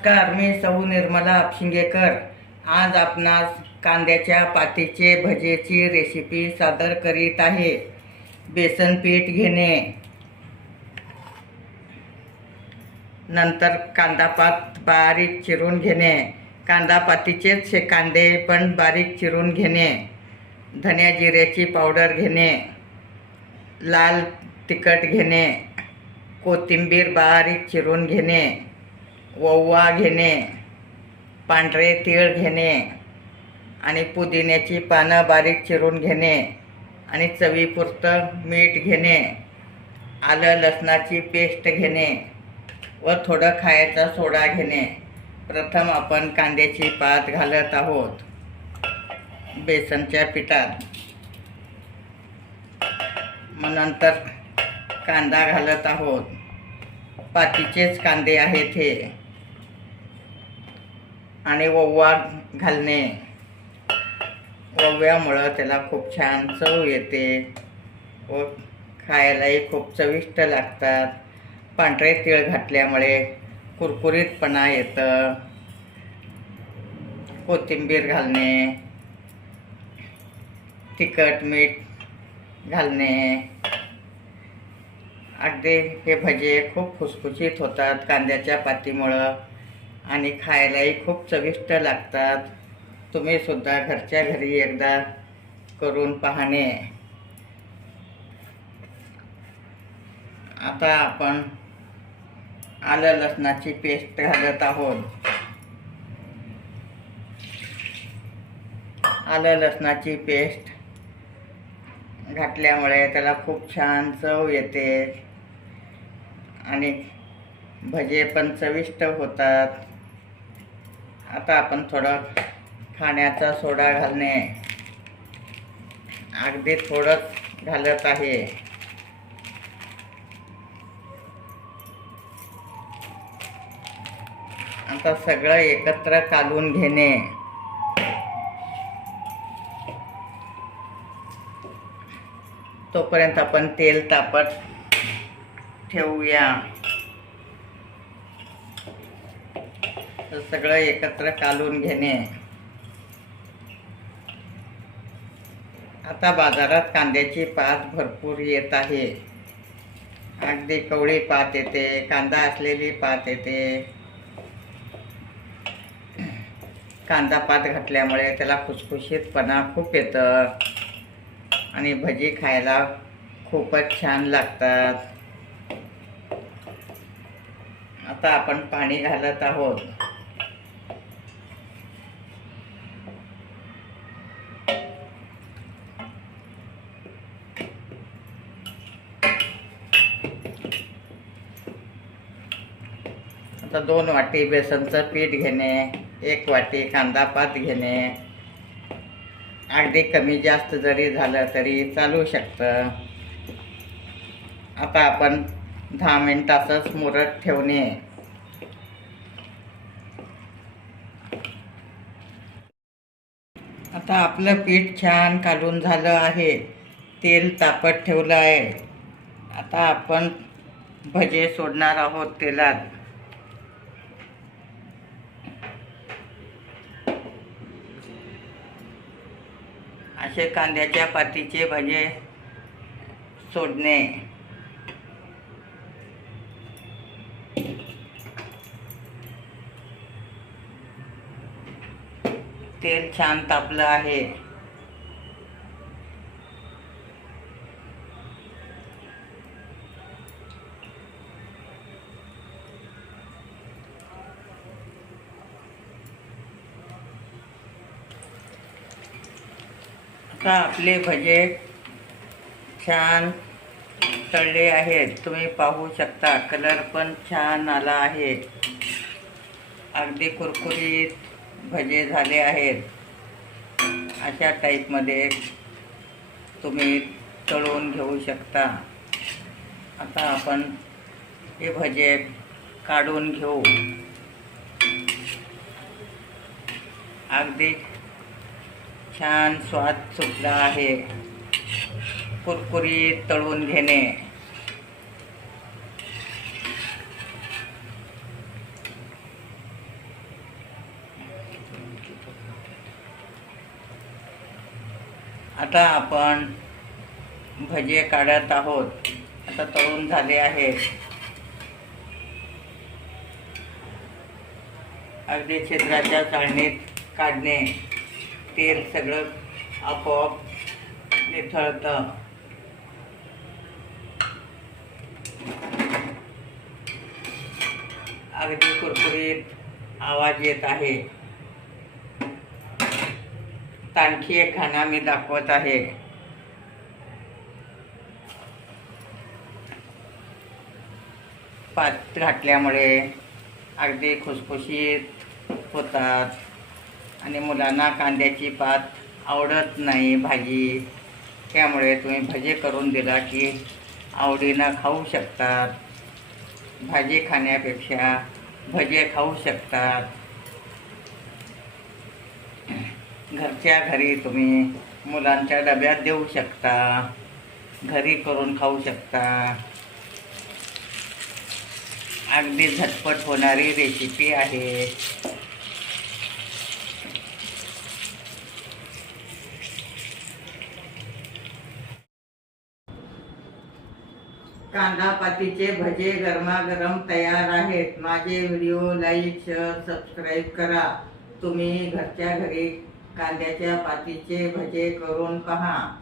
नमस्कार, मी सौ निर्मला आपशिंगेकर। आज आपणास कांद्याच्या पातीचे भजेची रेसिपी सादर करीत आहे। बेसन पीठ घेणे, नंतर कांदा पात बारीक चिरून घेणे, कांदा पातीचेच हे कांदे पण बारीक चिरून घेणे, धन्या जिऱ्याची पावडर घेणे, लाल तिखट घेणे, कोथिंबीर बारीक चिरून घेणे, ओवा घेणे, पांढरे तीळ घेणे आणि पुदिन्याची पानं बारीक चिरून घेणे आणि चवीपुरतं मीठ घेणे, आलं लसणाची पेस्ट घेणे व थोडं खायचा सोडा घेणे। प्रथम आपण कांद्याची पात घालत आहोत बेसनच्या पिठात, मग नंतर कांदा घालत आहोत। पातीचेच कांदे आहेत हे, आणि ओवा घालणे। ओव्यामुळं त्याला खूप छान चव येते व खायलाही खूप चविष्ट लागतात। पांढरे तीळ घातल्यामुळे कुरकुरीतपणा येतं। कोथिंबीर घालणे, तिखट मीठ घालणे। अगदी हे भजे खूप खुसखुशीत होतात कांद्याच्या पातीमुळं आणि खायलाही खूप चविष्ट लागतात। तुम्ही सुद्धा घरच्या घरी एकदा करून पाहणे। आता आपण आलं लसणाची पेस्ट घालत आहोत। आलं लसणाची पेस्ट घातल्यामुळे त्याला खूप छान चव येते आणि भजे पण चविष्ट होतात। आता आपण थोडं खाण्याचा सोडा घालणे, अगदी थोडंच घालत आहे। आता सगळं एकत्र कालवून घेणे। तोपर्यंत आपण तेल तापत ठेवूया। सगळं एकत्र कालवून घेणे। आता बाजारात कांद्याची पात भरपूर येत आहे। अगदी कवळी पात येते, कांदा असलेली पात येते। कांदा पात घातल्यामुळे त्याला खुसखुशीतपणा खूप येतं आणि भजी खायला खूपच छान लागतात। आता आपण पाणी घालत आहोत। आता 2 वाटी बेसनचं पीठ घेणे, 1 वाटी कांदा पात घेणे। अगदी कमी जास्त जरी झालं तरी चालू शकतं। आता आपण 10 मिनिटातच मुरत ठेवणे। आता आपलं पीठ छान कालवून झालं आहे, तेल तापत ठेवलं आहे। आता आपण भजे सोडणार आहोत तेलात। असे कांद्याच्या पातीचे भजे सोडणे। तेल छान तापलं आहे। आता आपले भजे छान तळले आहेत, तुम्ही पाहू शकता। कलर पण छान आला आहे, अगदी कुरकुरीत भजे झाले आहेत। अशा टाईपमध्ये तुम्ही तळून घेऊ शकता। आता आपण हे भजे काढून घेऊ। अगदी छान स्वाद सुटला आहे। कुरकुरीत तळून घेणे। आता आपण भजे काढत आहोत. आता तळून झाले आहेत. अगदी छिद्राच्या चाळणीत काढणे, तेल सगळं आपोआप निथळतं. अगदी कुरकुरीत आवाज येत आहे. आणखी एक खाना मी दाखवत आहे. पात घातल्यामुळे अगदी खुसखुशीत होतात आणि मुलांना कांद्याची पात आवडत नाही भाजी, त्यामुळे तुम्ही भजे करून दिला की आवडीनं खाऊ शकतात. भाजी खाण्यापेक्षा भजे खाऊ शकतात. घरच्या घरी तुम्ही मुलांच्या डब्यात देऊ शकता, घरी करून खाऊ शकता. अगदी झटपट होणारी रेसिपी आहे. कांदा पातीचे भजे गरमागरम तयार आहेत. माझे व्हिडिओ लाईक, शेअर, सबस्क्राईब करा. तुम्ही घरच्या घरी कांद्याच्या पातीचे भजे करून पहा.